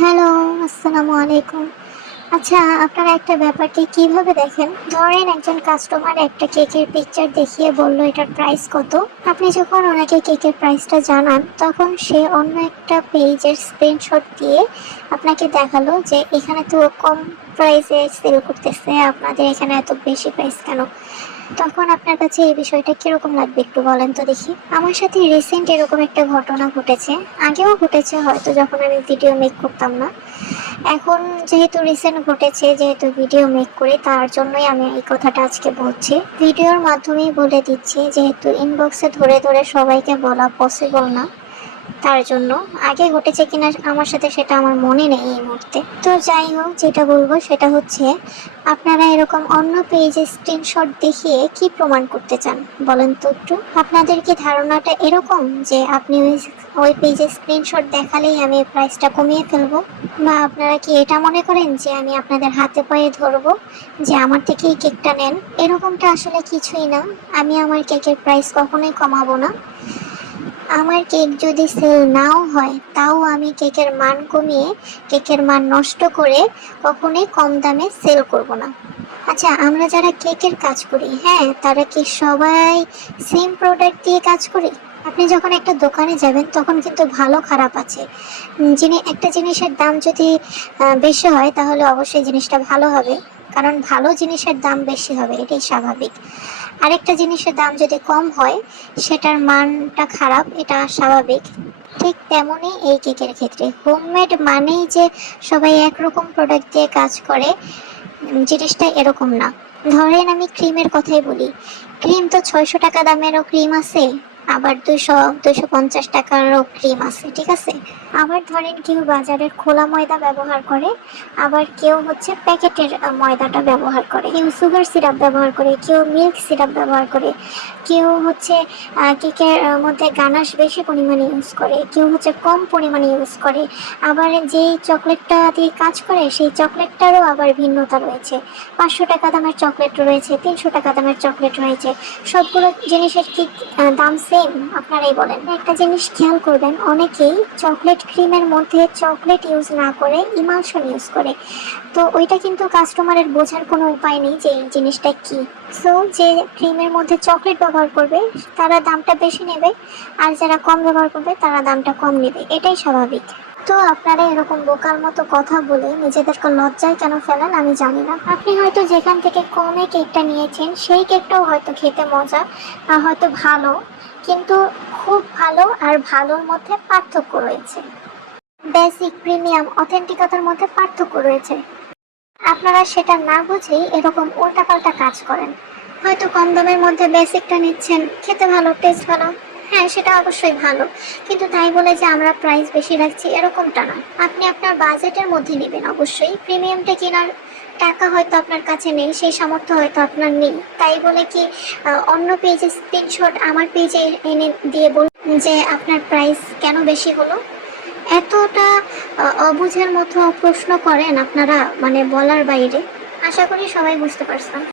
Hello, আসসালামু আলাইকুম। আচ্ছা, আপনারা একটা ব্যাপারকে কিভাবে দেখেন? ধরেন একজন কাস্টমার একটা কেকের পিকচার দেখিয়ে বলল এটার প্রাইস কত। আপনি যখন ওনাকে কেকের প্রাইসটা জানান, তখন সে অন্য একটা পেজের স্ক্রিনশট দিয়ে আপনাকে দেখালো যে এখানে তো কম প্রাইসে সেল করতেছে, আপনাদের এখানে এত বেশি প্রাইস কেন? তখন আপনার কাছে এই বিষয়টা কিরকম লাগবে একটু বলেন তো দেখি। আমার সাথে রিসেন্ট এরকম একটা ঘটনা ঘটেছে, আগেও ঘটেছে হয়তো যখন আমি ভিডিও মেক করতাম না। এখন যেহেতু রিসেন্ট ঘটেছে, যেহেতু ভিডিও মেক করি, তার জন্যই আমি এই কথাটা আজকে বলছি। ভিডিওর মাধ্যমেই বলে দিচ্ছি, যেহেতু ইনবক্সে ধরে ধরে সবাইকে বলা পসিবল না, তার জন্য। আগে ঘটেছে কিনা আমার সাথে সেটা আমার মনে নেই এই মুহূর্তে। তো যাই হোক, যেটা বলবো সেটা হচ্ছে, আপনারা এরকম অন্য পেজে স্ক্রিনশট দেখিয়ে কি প্রমাণ করতে চান বলেন তো একটু। আপনাদের কি ধারণাটা এরকম যে আপনি ওই পেজে স্ক্রিনশট দেখালেই আমি প্রাইসটা কমিয়ে ফেলবো? বা আপনারা কি এটা মনে করেন যে আমি আপনাদের হাতে পায়ে ধরবো যে আমার থেকেই কেকটা নেন? এরকমটা আসলে কিছুই না। আমি আমার কেকের প্রাইস কখনোই কমাবো না। আমার কেক যদি সেল নাও হয়, তাও আমি কেকের মান কমিয়ে, কেকের মান নষ্ট করে কখনোই কম দামে সেল করব না। আচ্ছা, আমরা যারা কেকের কাজ করি, হ্যাঁ, তারা কি সবাই সেম প্রোডাক্ট দিয়ে কাজ করি? আপনি যখন একটা দোকানে যাবেন, তখন কিন্তু ভালো খারাপ আছে। একটা জিনিসের দাম যদি বেশি হয়, তাহলে অবশ্যই জিনিসটা ভালো হবে, কারণ ভালো জিনিসের দাম বেশি হবে, এটাই স্বাভাবিক। আরেকটা জিনিসের দাম যদি কম হয়, সেটার মানটা খারাপ, এটা স্বাভাবিক। ঠিক তেমনই এই কেকের ক্ষেত্রে হোমমেড মানেই যে সবাই একরকম প্রোডাক্ট দিয়ে কাজ করে, জিনিসটা এরকম না। ধরেন আমি ক্রিমের কথাই বলি, ক্রিম তো 600 টাকা দামেরও ক্রিম আছে, আবার 200-250 টাকারও ক্রিম আছে, ঠিক আছে। আবার ধরেন কেউ বাজারের খোলা ময়দা ব্যবহার করে, আবার কেউ হচ্ছে প্যাকেটের ময়দাটা ব্যবহার করে, কেউ সুগার সিরাপ ব্যবহার করে, কেউ মিল্ক সিরাপ ব্যবহার করে, কেউ হচ্ছে কেকের মধ্যে গানাশ বেশি পরিমাণে ইউজ করে, কেউ হচ্ছে কম পরিমাণে ইউজ করে। আবার যেই চকলেটটা দিয়ে কাজ করে, সেই চকলেটটারও আবার ভিন্নতা রয়েছে। 500 টাকা দামের চকলেট রয়েছে, 300 টাকা দামের চকলেট রয়েছে। সবগুলো জিনিসের কি দাম সেম? আপনারাই বলেন। একটা জিনিস খেয়াল করবেন, অনেকেই চকলেট ক্রিমের মধ্যে চকলেট ইউজ না করে ইমালশন ইউজ করে। তো ওইটা কিন্তু কাস্টমারের বোঝার কোনো উপায় নেই যে এই জিনিসটা কি। সো যে ক্রিমের মধ্যে চকলেট ব্যবহার করবে, তারা দামটা বেশি নেবে, আর যারা কম ব্যবহার করবে তারা দামটা কম নেবে, এটাই স্বাভাবিক। তো আপনারা এরকম বোকার মতো কথা বলে নিজেদেরকে লজ্জায় কেন ফেলেন আমি জানি না। আপনি হয়তো যেখান থেকে কমে কেকটা নিয়েছেন, সেই কেকটাও হয়তো খেতে মজা, হয়তো ভালো, কিন্তু খুব ভালো আর ভালোর মধ্যে পার্থক্য রয়েছে। বেসিক, প্রিমিয়াম, অথেন্টিকতার মধ্যে পার্থক্য রয়েছে। আপনারা সেটা না বুঝেই এরকম উল্টাপাল্টা কাজ করেন। হয়তো কম দামের মধ্যে বেসিকটা নিচ্ছেন, খেতে ভালো, টেস্ট ভালো, হ্যাঁ সেটা অবশ্যই ভালো, কিন্তু তাই বলে যে আমরা প্রাইস বেশি রাখছি এরকমটা না। আপনি আপনার বাজেটের মধ্যে নেবেন অবশ্যই। প্রিমিয়ামটা কেনার টাকা হয়তো আপনার কাছে নেই, সেই সামর্থ্য হয়তো আপনার নেই, তাই বলে কি অন্য পেজে স্ক্রিনশট আমার পেজে এনে দিয়ে বলুন যে আপনার প্রাইস কেন বেশি হলো? এতটা অবুঝের মতো প্রশ্ন করেন আপনারা, মানে বলার বাইরে। আশা করি সবাই বুঝতে পারছেন।